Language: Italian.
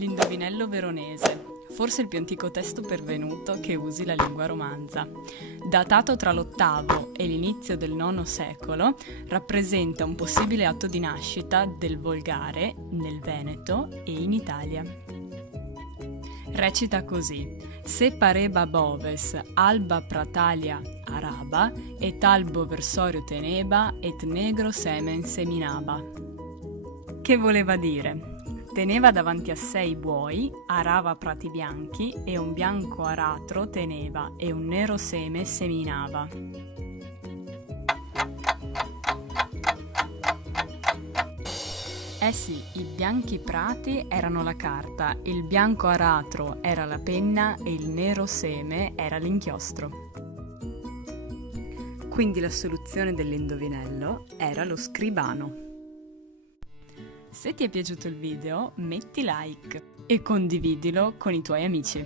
L'indovinello veronese, forse il più antico testo pervenuto che usi la lingua romanza. Datato tra l'VIII e l'inizio del IX secolo, rappresenta un possibile atto di nascita del volgare nel Veneto e in Italia. Recita così: Se pareba boves alba pratalia araba, et albo versorio teneba, et negro semen seminaba. Che voleva dire? Teneva davanti a sé i buoi, arava prati bianchi, e un bianco aratro teneva, e un nero seme seminava. Eh sì, i bianchi prati erano la carta, il bianco aratro era la penna e il nero seme era l'inchiostro. Quindi la soluzione dell'indovinello era lo scribano. Se ti è piaciuto il video, metti like e condividilo con i tuoi amici.